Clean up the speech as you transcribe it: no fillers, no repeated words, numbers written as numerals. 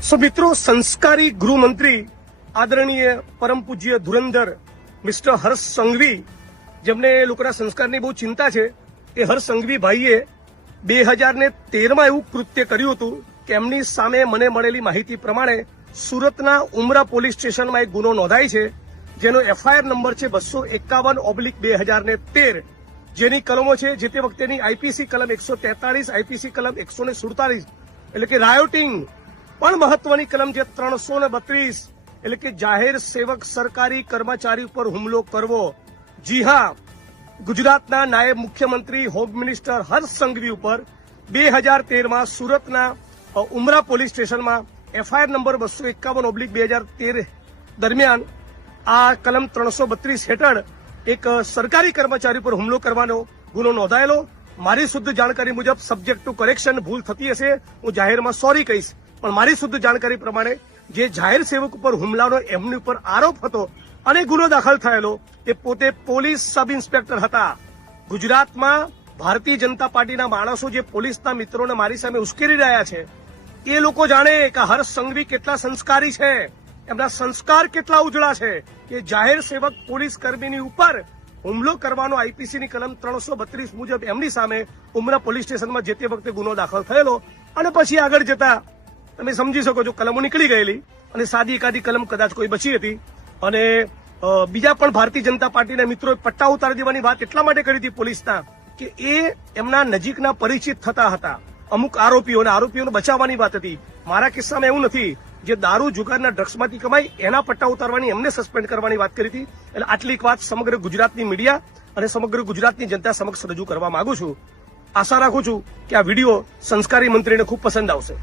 સો મિત્રો, સંસ્કારી ગૃહમંત્રી આદરણીય પરમ પૂજ્ય ધુરંધર મિસ્ટર હર્ષ સંઘવી, જેમને લોકોના સંસ્કારની બહુ ચિંતા છે, એ હર્ષ સંઘવી ભાઈએ 2013માં એવું કૃત્ય કર્યું હતું કે એમની સામે મને મળેલી માહિતી પ્રમાણે સુરતના ઉમરા પોલીસ સ્ટેશનમાં એક ગુનો નોંધાય છે, જેનો એફઆઈઆર નંબર છે 251/2013, જેની કલમો છે જે તે વખતેની આઈપીસી કલમ 143, આઈપીસી કલમ 147 એટલે કે રાયોટિંગ, પણ મહત્વની કલમ છે 332 એટલે કે જાહેર સેવક સરકારી કર્મચારી ઉપર હુમલો કરવો. જી હા, ગુજરાતના નાયબ મુખ્યમંત્રી હોમ મિનિસ્ટર હર્ષ સંઘવી ઉપર 2013માં સુરતના ઉમરા પોલીસ સ્ટેશનમાં એફઆઈઆર નંબર 251/2013 દરમિયાન આ કલમ 332 હેઠળ એક સરકારી કર્મચારી પર હુમલો કરવાનો ગુનો નોંધાયેલો. મારી શુદ્ધ જાણકારી મુજબ સબ્જેક્ટ ટુ કરેક્શન ભૂલ થતી હશે, હું જાહેરમાં સોરી કહીશ, પણ મારી શુદ્ધ જાણકારી પ્રમાણે જે જાહેર સેવક ઉપર હુમલાનો એમની ઉપર આરોપ હતો અને ગુનો દાખલ થયેલો એ પોતે પોલીસ સબ ઇન્સ્પેક્ટર હતા. ગુજરાતમાં ભારતીય જનતા પાર્ટીના માણસો જે પોલીસના મિત્રોને મારી સામે ઉશ્કેરી રહ્યા છે, એ લોકો જાણે કે હર્ષ સંઘવી કેટલા સંસ્કારી છે, એમના સંસ્કાર કેટલા ઉજળા છે કે જાહેર સેવક પોલીસ કર્મીની ઉપર હુમલો કરવાનો આઈપીસીની કલમ 332 મુજબ એમની સામે ઉમરા પોલીસ સ્ટેશનમાં જે તે વખતે ગુનો દાખલ થયેલો. અને પછી આગળ જતા તમે સમજી શકો છો, કલમો નીકળી ગયેલી અને સાદી એકાદી કલમ કદાચ કોઈ બચી હતી. અને બીજા પણ ભારતીય જનતા પાર્ટીના મિત્રોએ પટ્ટા ઉતારી દેવાની વાત એટલા માટે કરી હતી પોલીસના કે એ એમના નજીકના પરિચિત થતા હતા અમુક આરોપીઓને બચાવવાની વાત હતી. મારા કિસ્સામાં એવું નથી. જે દારૂ જુગારના ડ્રગ્સમાંથી કમાઈ એના પટ્ટા ઉતારવાની, એમને સસ્પેન્ડ કરવાની વાત કરી હતી. એટલે આટલી એક વાત સમગ્ર ગુજરાતની મીડિયા અને સમગ્ર ગુજરાતની જનતા સમક્ષ રજૂ કરવા માંગુ છું. આશા રાખું છું કે આ વિડીયો સંસ્કારી મંત્રીને ખૂબ પસંદ આવશે.